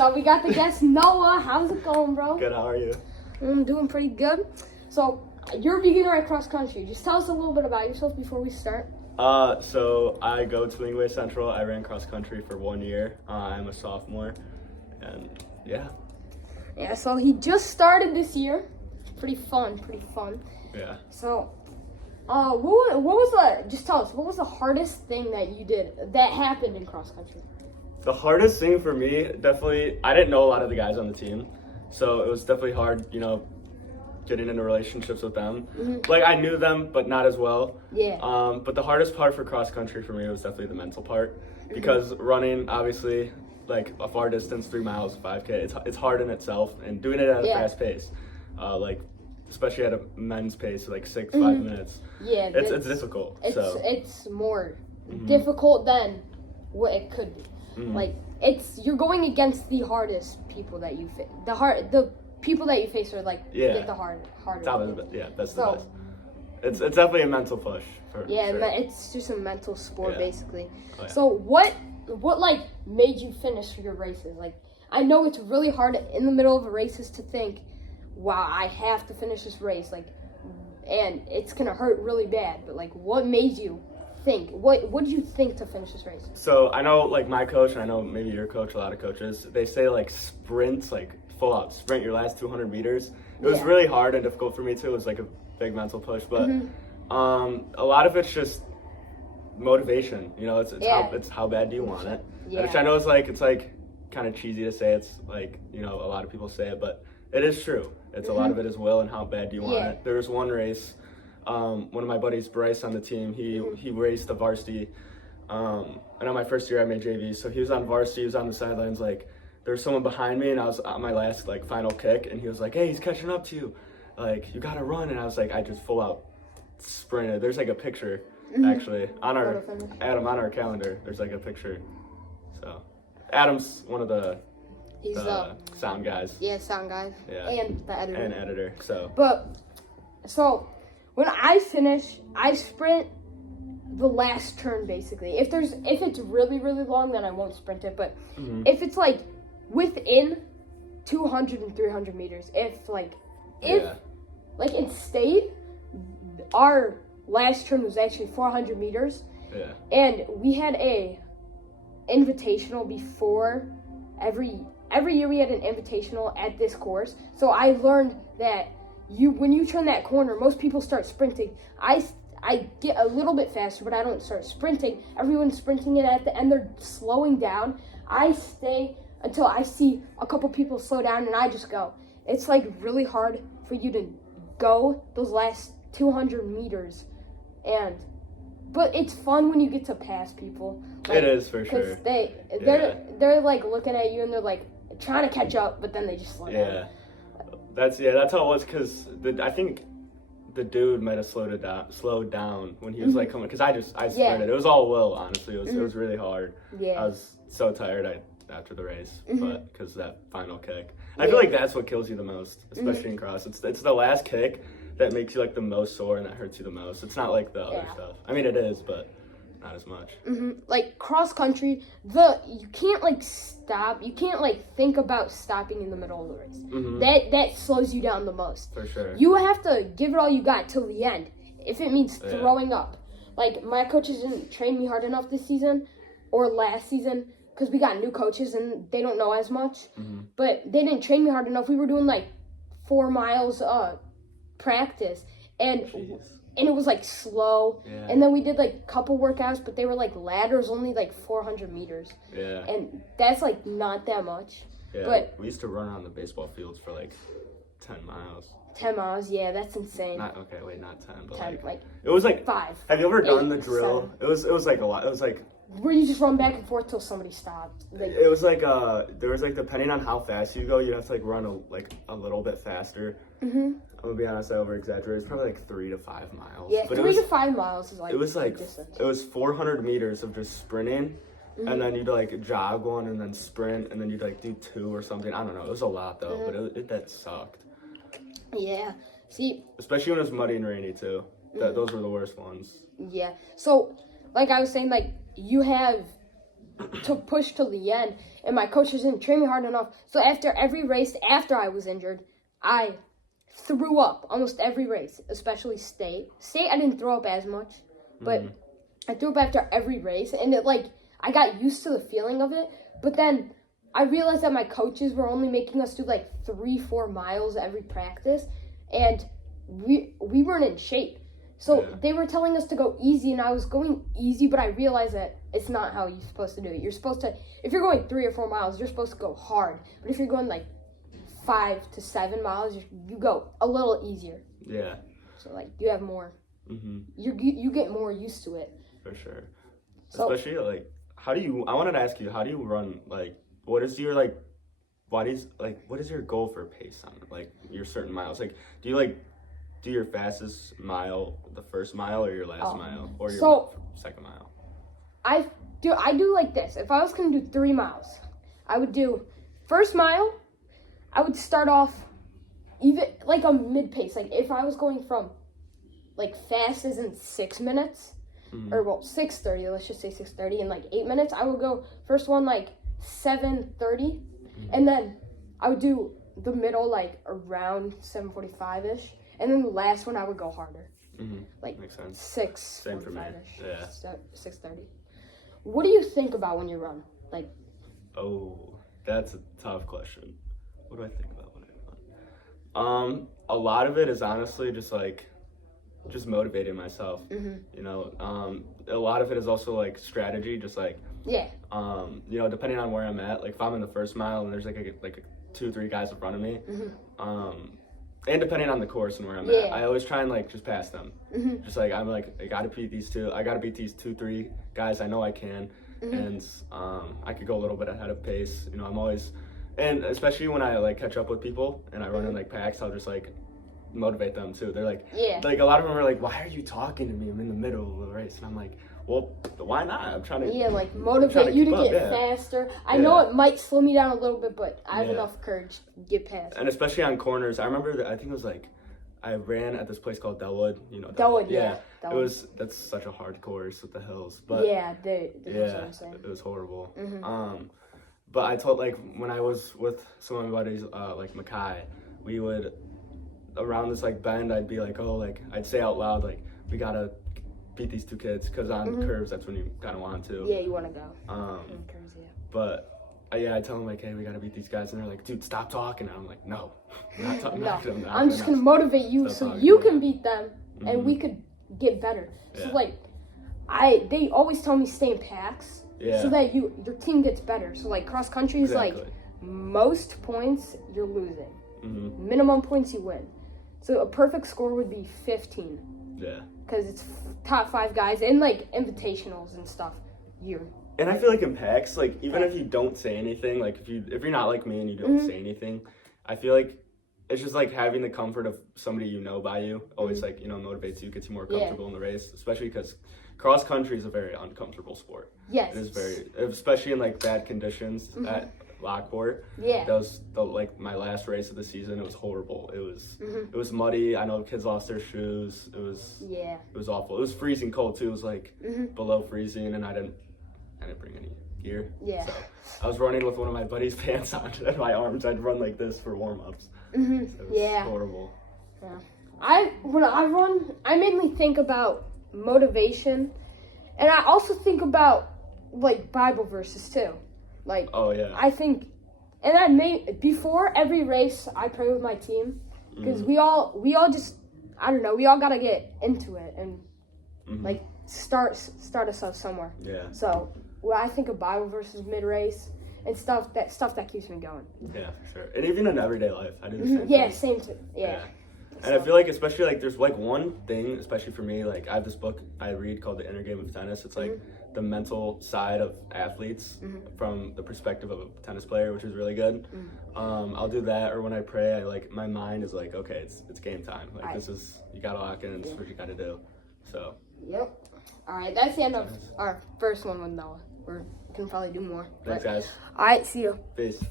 So we got the guest Noah. How's it going, bro? Good, how are you? I'm doing pretty good. So you're a beginner at cross country. Just tell us a little bit about yourself before we start. So I go to Lingway Central. I ran cross country for 1 year. I'm a sophomore, and yeah. Yeah, so he just started this year. Pretty fun. Yeah. So, what was just tell us, what was the hardest thing that you did that happened in cross country? The hardest thing for me, definitely, I didn't know a lot of the guys on the team, so it was definitely hard, getting into relationships with them. Mm-hmm. Like, I knew them, but not as well. Yeah. But the hardest part for cross country for me was definitely the mental part, because running, obviously, like a far distance, 3 miles, 5K, it's hard in itself, and doing it at a fast pace, especially at a men's pace, like 5 minutes. Yeah. It's difficult. It's more difficult than what it could be. Like you're going against the hardest people that you face. The people that you face are like the harder. That's the best. It's definitely a mental push. Sure. It's just a mental sport basically. Oh, yeah. So what like made you finish your races? Like I know it's really hard in the middle of a races to think, wow, I have to finish this race, and it's gonna hurt really bad. But like, what made you think? What did you think to finish this race? So I know, like my coach, and I know maybe your coach, a lot of coaches, they say like sprints, like full out sprint your last 200 meters. It was really hard and difficult for me too. It was like a big mental push, but a lot of it's just motivation. It's how bad do you want it? Yeah. Which I know is it's like kind of cheesy to say. It's like a lot of people say it, but it is true. It's a lot of it is will and how bad do you want it. There was one race. One of my buddies, Bryce, on the team, he raced the varsity. And on my first year, I made JV, so he was on varsity. He was on the sidelines. Like there was someone behind me, and I was on my last final kick, and he was like, "Hey, he's catching up to you. Like you gotta run." And I was like, I just full out sprinted. There's like a picture actually on our calendar. There's like a picture. So Adam's one of the sound guys. Yeah, sound guy. Yeah. And the editor. And editor. So when I finish, I sprint the last turn basically. If it's really, really long, then I won't sprint it. But if it's like within 200 and 300 meters, if in state, our last turn was actually 400 meters. Yeah. And we had a invitational before every year we had an invitational at this course. So I learned that when you turn that corner, most people start sprinting. I get a little bit faster, but I don't start sprinting. Everyone's sprinting, and at the end they're slowing down. I stay until I see a couple people slow down, and I just go. It's like really hard for you to go those last 200 meters, but it's fun when you get to pass people. It is for sure. They're like looking at you, and they're like trying to catch up, but then they just slow down. Yeah. That's how it was, because I think the dude might have slowed down when he was like coming, because I sprinted. It was all will, honestly. It was really hard. Yeah. I was so tired after the race, but because that final kick, I feel like that's what kills you the most, especially in cross. It's the last kick that makes you like the most sore and that hurts you the most. It's not like the other stuff. I mean, it is, but not as much. Like cross country, you can't like stop. You can't like think about stopping in the middle of the race. That slows you down the most. For sure. You have to give it all you got till the end. If it means throwing up, like my coaches didn't train me hard enough this season or last season because we got new coaches and they don't know as much. But they didn't train me hard enough. We were doing like 4 miles practice and it was like slow, and then we did like a couple workouts, but they were like ladders, only like 400 meters, and that's like not that much. But we used to run around the baseball fields for like 10 miles. 10 miles, that's insane. Not 10, but 10, like it was like 5. Have you ever done the drill? 7. It was like a lot. It was like where you just run back and forth till somebody stopped. It was like there was like, depending on how fast you go, you have to like run a little bit faster. I'm gonna be honest, I over exaggerate. It's probably like 3 to 5 miles. Yeah, but 3 to 5 miles is like. It was like distance. It was 400 meters of just sprinting, and then you'd like jog one and then sprint, and then you'd like do 2 or something. I don't know. It was a lot though, but that sucked. Yeah. See. Especially when it was muddy and rainy too. Those were the worst ones. Yeah. So, like I was saying, like you have to push till the end, and my coaches didn't train me hard enough. So after every race, after I was injured, I threw up almost every race, especially state. State, I didn't throw up as much, but I threw up after every race, and I got used to the feeling of it. But then I realized that my coaches were only making us do 3-4 miles every practice, and we weren't in shape. So they were telling us to go easy, and I was going easy, but I realized that it's not how you're supposed to do it. You're supposed to, if you're going 3 or 4 miles, you're supposed to go hard. But if you're going 5 to 7 miles, you go a little easier. Yeah. So you have more. You get more used to it. For sure. So, especially I wanted to ask you, how do you run? What is your what is your goal for pace on your certain miles? Do you do your fastest mile the first mile or your last mile or your second mile? I do like this. If I was gonna do 3 miles, I would do first mile. I would start off even a mid pace. If I was going from fast as in 6 minutes, or 6:30. Let's just say 6:30 in 8 minutes. I would go first one 7:30, and then I would do the middle around 7:45ish, and then the last one I would go harder. Makes sense. 6:45ish. Yeah. 6:30. What do you think about when you run? Oh, that's a tough question. What do I think about when I run? A lot of it is honestly just motivating myself. You know, a lot of it is also strategy, depending on where I'm at. If I'm in the first mile and there's 2-3 guys in front of me, and depending on the course and where I'm at, I always try and just pass them. I'm I gotta beat these 2-3 guys. I know I can, and I could go a little bit ahead of pace. You know, I'm always, and especially when I catch up with people and I run in packs, I'll just motivate them too. They're a lot of them are why are you talking to me? I'm in the middle of the race, and I'm well, why not? I'm trying to motivate you to get faster. I know it might slow me down a little bit, but I have enough courage to get past. And especially on corners, I remember that I think it was I ran at this place called Delwood. You know, Delwood, yeah. Delwood. That's such a hard course with the hills, but it was horrible. But I told when I was with some of my buddies, Mackay, we would. Around this bend, I'd be I'd say out loud we gotta beat these 2 kids, because on curves that's when you kind of want to. Yeah, you want to go. Curves, but I tell them hey, we gotta beat these guys, and they're dude, stop talking. And I'm no, I'm just gonna motivate you so you can beat them, and we could get better. So they always tell me stay in packs, so that your team gets better. So cross country is most points you're losing, minimum points you win. So a perfect score would be 15. Yeah. Because it's top 5 guys and invitationals and stuff. And I feel in packs, even if you don't say anything, if you're not like me and you don't say anything, I feel it's just having the comfort of somebody by you always motivates you, gets you more comfortable in the race, especially because cross country is a very uncomfortable sport. Yes. It is especially in bad conditions at Lockport. Yeah. That was my last race of the season. It was horrible. It was muddy. I know kids lost their shoes. It was awful. It was freezing cold too. It was below freezing, and I didn't bring any gear. Yeah. So I was running with one of my buddy's pants on and my arms. I'd run this for warm-ups. So it was horrible. Yeah. When I run, I mainly think about motivation, and I also think about Bible verses too. Oh yeah. I think, and before every race, I pray with my team, because we all just, I don't know, we all gotta get into it and start us off somewhere. Yeah. So when I think of Bible verses mid race and stuff that keeps me going. Yeah, for sure. And even in everyday life, I do the same. Yeah, same thing. Yeah. And I feel especially there's one thing, especially for me, I have this book I read called The Inner Game of Tennis. It's the mental side of athletes from the perspective of a tennis player, which is really good. I'll do that, or when I pray, my mind is okay, it's game time. This is, you gotta lock in, and this is what you gotta do. So. Yep. All right, that's the end of our first one with Noah. We can probably do more. Thanks, guys. All right, see you. Peace.